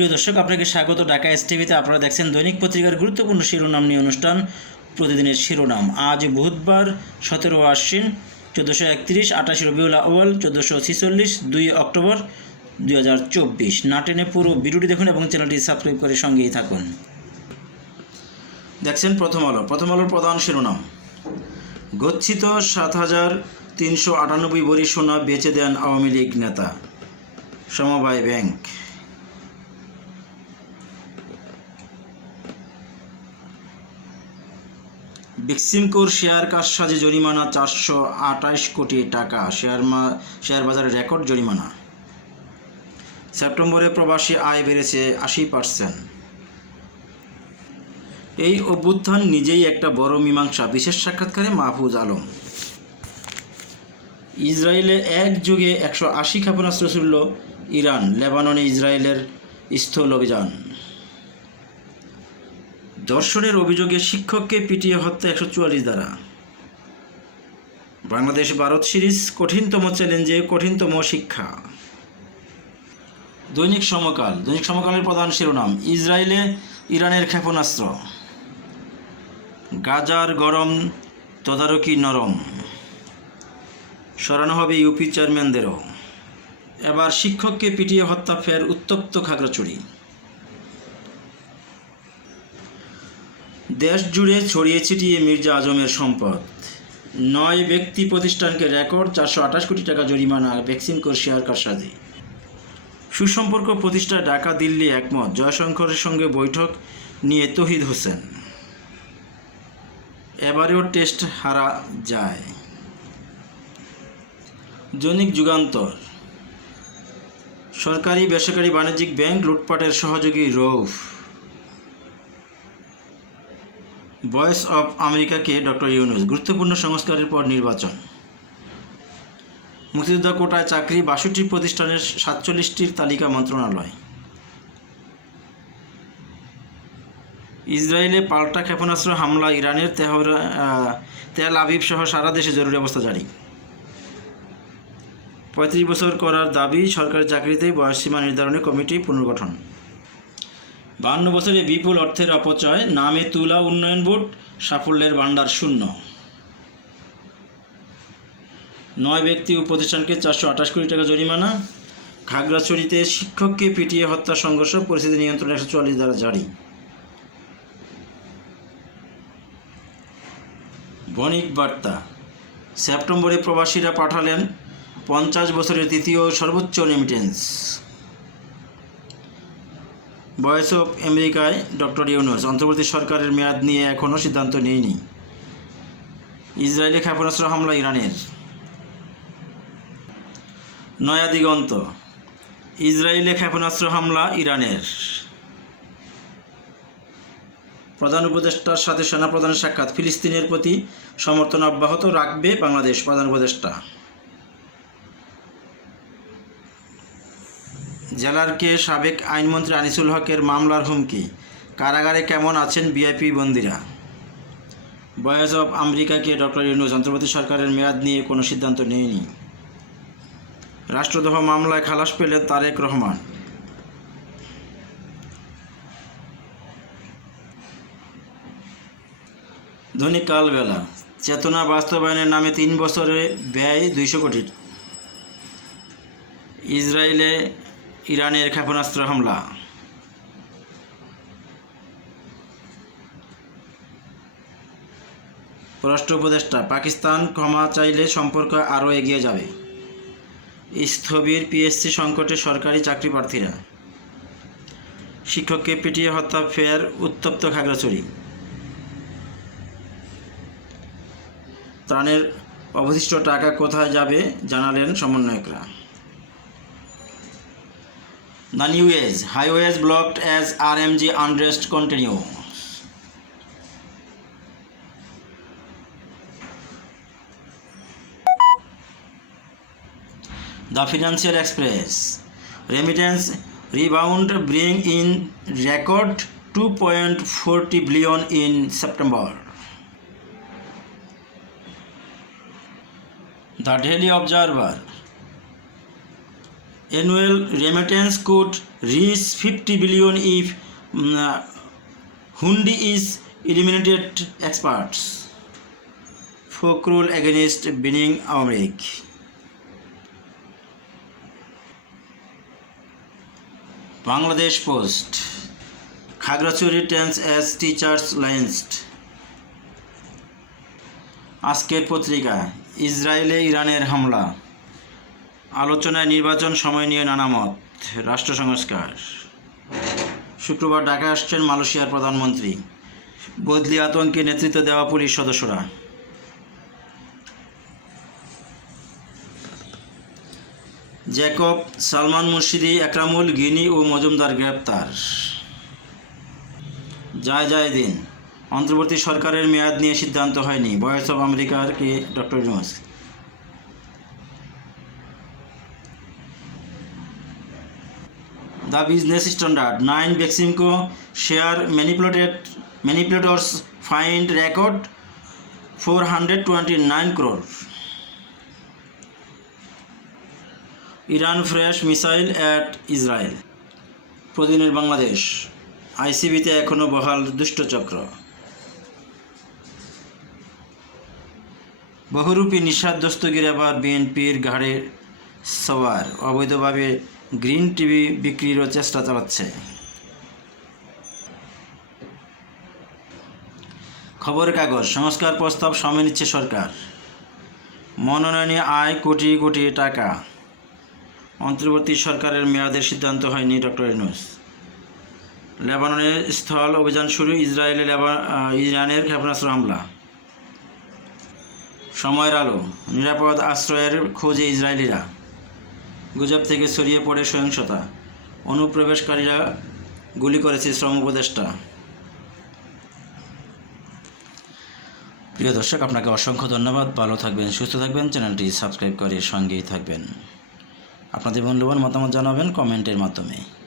প্রিয় দর্শক, আপনাকে স্বাগত। ঢাকা এস টিভিতে আপনারা দেখছেন দৈনিক পত্রিকার গুরুত্বপূর্ণ শিরোনাম নিয়ে অনুষ্ঠান, প্রতিদিনের শিরোনাম। আজ বুধবার সতেরো আশ্বিন, চোদ্দোশো একত্রিশ, আঠাশে রবিউল আউয়াল, চোদ্দোশো ছিচল্লিশ, দুই অক্টোবর, দুই হাজার চব্বিশ। নাটেনে পুরো ভিডিওটি দেখুন এবং চ্যানেলটি সাবস্ক্রাইব করে সঙ্গেই থাকুন। দেখছেন প্রথম আলো। প্রথম আলোর প্রধান শিরোনাম। গচ্ছিত সাত হাজার তিনশো আটানব্বই বড়ি সোনা বেচে দেন আওয়ামী লীগ নেতা। সমবায় ব্যাংক। বিক্সিমকোর শেয়ার কারসাজি জরিমানা চারশো আঠাশ কোটি টাকা। শেয়ার মা শেয়ার বাজারে রেকর্ড জরিমানা। সেপ্টেম্বরে প্রবাসী আয় বেড়েছে আশি পার্সেন্ট। এই অভ্যুত্থান নিজেই একটা বড় মীমাংসা, বিশেষ সাক্ষাৎকারে মাহফুজ আলম। ইসরায়েলে এক যুগে একশো আশি ক্ষেপণাস্ত্র ছুড়ল ইরান, লেবাননে ইসরায়েলের স্থল অভিযান। ধর্ষণের অভিযোগে শিক্ষককে পিটিয়ে হত্যা একশো চুয়াল্লিশ দ্বারা বাংলাদেশ ভারত সিরিজ কঠিনতম চ্যালেঞ্জে কঠিনতম শিক্ষা। দৈনিক সমকাল। দৈনিক সমকালের প্রধান শিরোনাম, ইসরায়েলে ইরানের ক্ষেপণাস্ত্র। গাজার গরম, তদারকি নরম। সরানো হবে ইউপি চেয়ারম্যানদেরও। এবার শিক্ষককে পিটিয়ে হত্যা ফের উত্তপ্ত খাগড়াছড়ি। দেশ জুড়ে ছড়িয়ে ছিটিয়ে মির্জা আজমের সম্পদ। নয় ব্যক্তি প্রতিষ্ঠানকে রেকর্ড, চারশো আঠাশ কোটি টাকা জরিমানা, ভ্যাকসিন কোর শেয়ার কারসাজি। সুসম্পর্ক প্রতিষ্ঠায় ঢাকা, দিল্লি, একমত। জয়শঙ্করের সঙ্গে বৈঠক নিয়ে তহিদ হোসেন। এবারেও টেস্ট হারা যায়। দৈনিক যুগান্তর। সরকারি বেসরকারি বাণিজ্যিক ব্যাংক লুটপাটের সহযোগী রৌফ। ভয়েস অফ আমেরিকাকে ডক্টর ইউনুস গুরুত্বপূর্ণ সংস্কারের পর নির্বাচন। মুক্তিযোদ্ধা কোটায় চাকরি বাষট্টি প্রতিষ্ঠানের সাতচল্লিশটির তালিকা মন্ত্রণালয়। ইসরায়েলে পাল্টা ক্ষেপণাস্ত্র হামলা, ইরানের তেহরা তেল আবিব সহ সারা দেশে জরুরি অবস্থা জারি। পঁয়ত্রিশ বছর করার দাবি সরকারি চাকরিতে বয়সসীমা নির্ধারণে কমিটি পুনর্গঠন। বাহান্ন বছরে বিপুল অর্থের অপচয়, নামে তুলা উন্নয়ন বোর্ড, সাফল্যের ভাণ্ডার শূন্য। নয় ব্যক্তি ও প্রতিষ্ঠানকে চারশো আঠাশ কোটি টাকা জরিমানা। খাগড়াছড়িতে শিক্ষককে পিটিয়ে হত্যা সংঘর্ষ, পরিস্থিতি নিয়ন্ত্রণে একশো চুয়াল্লিশ দ্বারা জারি। বণিক বার্তা, সেপ্টেম্বরে প্রবাসীরা পাঠালেন পঞ্চাশ বছরের তৃতীয় সর্বোচ্চ রেমিটেন্স ভয়েস অফ আমেরিকায় ডক্টর ইউনুস, অন্তর্বর্তী সরকারের মেয়াদ নিয়ে এখনও সিদ্ধান্ত নেয়নি। ইসরায়েলি ক্ষেপণাস্ত্র হামলা ইরানের। নয়া দিগন্ত, ইসরায়েলে ক্ষেপণাস্ত্র হামলা ইরানের। প্রধান উপদেষ্টার সাথে সেনাপ্রধানের সাক্ষাৎ, ফিলিস্তিনের প্রতি সমর্থন অব্যাহত রাখবে বাংলাদেশ প্রধান উপদেষ্টা। জেলারকে সাবেক আইনমন্ত্রী আনিসুল হকের মামলার হুমকি? কারাগারে কেমন আছেন বিআইপি বন্দীরা? ভয়েস অফ আমেরিকাকে ডক্টর ইউনুস অন্তর্বর্তী সরকারের মেয়াদ নিয়ে কোনো সিদ্ধান্ত নেয়নি। রাষ্ট্রদ্রোহ মামলায় খালাস পেলেন তারেক রহমান। ধনী কালবেলা। চেতনা বাস্তবায়নের নামে তিন বছরে ব্যয় দুইশো কোটি। ইসরায়েলে ইরানের ক্ষেপণাস্ত্র হামলা। পররাষ্ট্র উপদেষ্টা, পাকিস্তান ক্ষমা চাইলে সম্পর্ক আরও এগিয়ে যাবে। স্থবির পিএসসি সংকটে সরকারি চাকরি প্রার্থীরা। শিক্ষককে পিটিয়ে হত্যা ফের উত্তপ্ত খাগড়াছড়ি। ত্রাণের অবশিষ্ট টাকা কোথায় যাবে জানালেন সমন্বয়করা। The new age, highways blocked as RMG unrest continue. The Financial Express. Remittance rebound bring in record 2.40 billion in September. The Daily Observer. Annual remittance could reach 50 billion if mm, uh, hundi is eliminated experts Fakhrul against winning Awami League Bangladesh Post Khagrachhari tense as teachers lined আজকের পত্রিকা ইসরায়েলে ইরানের হামলা আলোচনায় নির্বাচন সময় নিয়ে নানা মত। রাষ্ট্র সংস্কার। শুক্রবার ঢাকা আসছেন মালয়েশিয়ার প্রধানমন্ত্রী। বদলি আতঙ্কে নেতৃত্ব দেওয়া পুলিশ সদস্যরা। জ্যাকব, সালমান মুর্শিদি, একরামুল, গিনি ও মজুমদার গ্রেপ্তার। যায় যায় দিন। অন্তর্বর্তী সরকারের মেয়াদ নিয়ে সিদ্ধান্ত হয়নি। ভয়েস অফ আমেরিকার কে? Doctor Yunus. The business standard 9 Beximco share manipulated manipulators find record 429 crore. Iran fresh missile at Israel. প্রতিদিনের বাংলাদেশ। আইসিবিতে এখনও বহাল দুষ্টচক্র। বহুরূপী নিষাদ দস্তগির আবার বিএনপির ঘাড়ে সওয়ার। অবৈধভাবে গ্রিন টিভি বিক্রিরও চেষ্টা চালাচ্ছে। খবরের কাগজ, সংস্কার প্রস্তাব সামনে নিচ্ছে সরকার। মনোনয়নে আয় কোটি কোটি টাকা। অন্তর্বর্তী সরকারের মেয়াদের সিদ্ধান্ত হয়নি ডক্টর ইউনুস। লেবাননের স্থল অভিযান শুরু, ইসরায়েলে ইরানের ক্ষেপণাস্ত্র হামলা। সময়ের আলো, নিরাপদ আশ্রয়ের খোঁজে ইসরায়েলিরা। গুজব থেকে ছড়িয়ে পড়ে সহিংসতা। অনুপ্রবেশকারীরা গুলি করেছে শ্রম উপদেষ্টা। প্রিয় দর্শক, আপনাকে অসংখ্য ধন্যবাদ। ভালো থাকবেন, সুস্থ থাকবেন। চ্যানেলটি সাবস্ক্রাইব করে সঙ্গেই থাকবেন। আপনাদের মূল্যবান মতামত জানাবেন কমেন্টের মাধ্যমে।